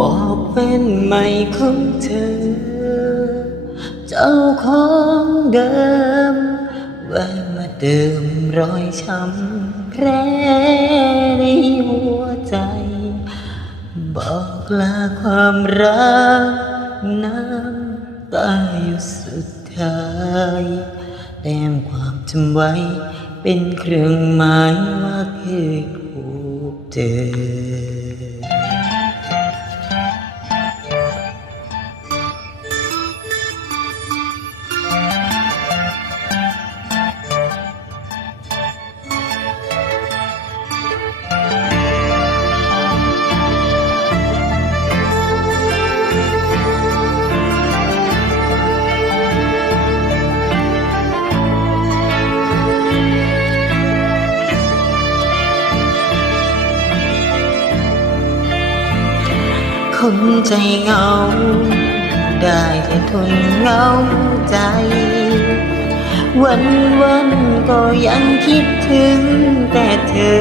บอกเป็นไม่ของเธอ เจ้าของเดิมแวะมาเดิมรอยช้ำแผลในหัวใจ บอกลาความรักน้ำตาอยู่สุดท้ายแต้มความจำไว้เป็นเครื่องหมายว่าเคยพบเจอ คนใจเหงา ได้แต่ทนเหงาใจ วันวันก็ยังคิดถึงแต่เธอ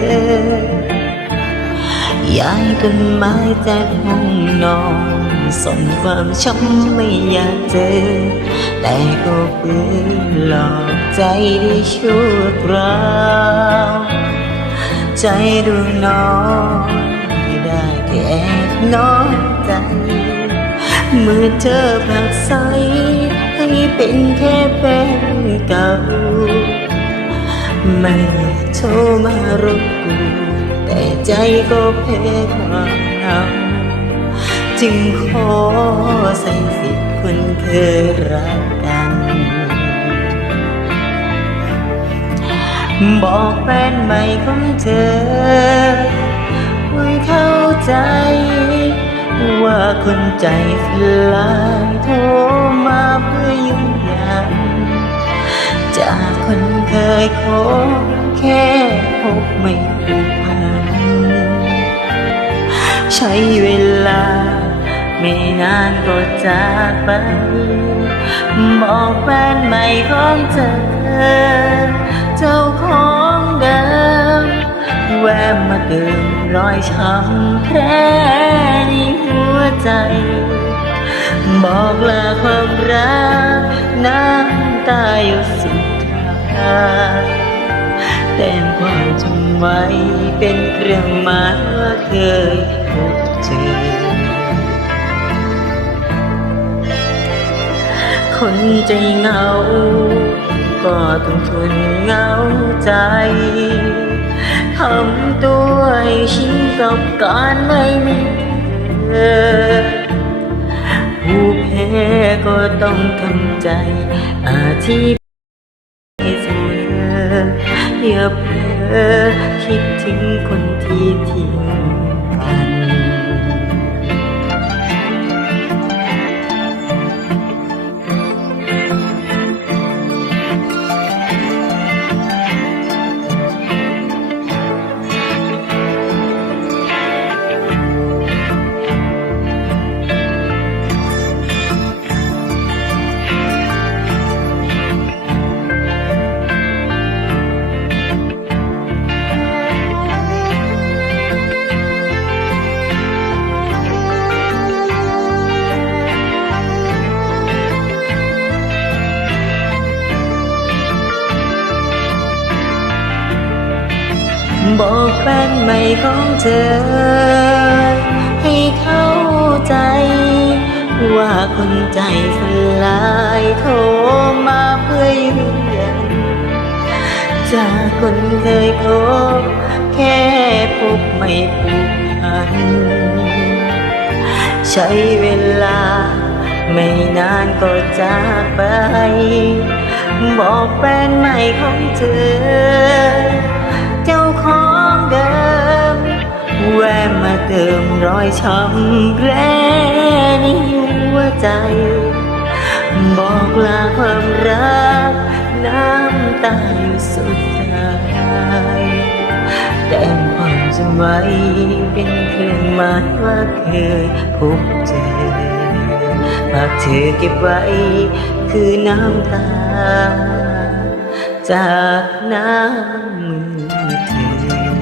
ย้ายต้นไม้จากห้องนอนส่งความช้ำไม่อยากเจอ แต่ก็เปืนหลอกใจได้ชั่วคราวใจดวงน้อย แอบน้อยใจเมื่อเธอผลักใสให้เป็นแค่แฟนเก่าไม่โทรมารบกวนแต่ใจก็แพ้ความเหงาจึงขอใส่สิทธิ์คนเคยรักกัน บอกแฟนใหม่ของเธอ คนใจสลายโทรมาเพื่อยืนยันจากคนเคยคบแค่พบไม่ผูกพันใช้เวลาไม่นานก็จากไปบอกแฟนใหม่ของเธอ เจ้าของเดิม เติมรอยช้ำแผลในหัวใจ บอกลาความรักน้ำตาอยู่สุดท้ายแต่ความจำไว้เป็นเครื่องหมายว่าเคยพบเจอ คนใจเหงาก็ต้องทนเหงาใจทำตัว ชินกับการไม่มีเธอผู้แพ้ก็ต้องทำใจอธิบายเสมออย่าเพ้อคิดถึงคนที่ บอกแฟนใหม่ของเธอ ให้เข้าใจ ว่าคนใจสลายโทรมาเพื่อยืนยันจากคนเคยคบแค่พบไม่ผูกพัน ใช้เวลาไม่นานก็จากไป บอกแฟนใหม่ของเธอ ช้ำแผลในหัวใจ บอกลาความรัก น้ำตาอยู่สุดท้ายแต่ความจำไว้เป็นเครื่องหมายว่าเคยพบเจอฝากเธอเก็บไว้คือน้ำตา จากน้ำมือเธอ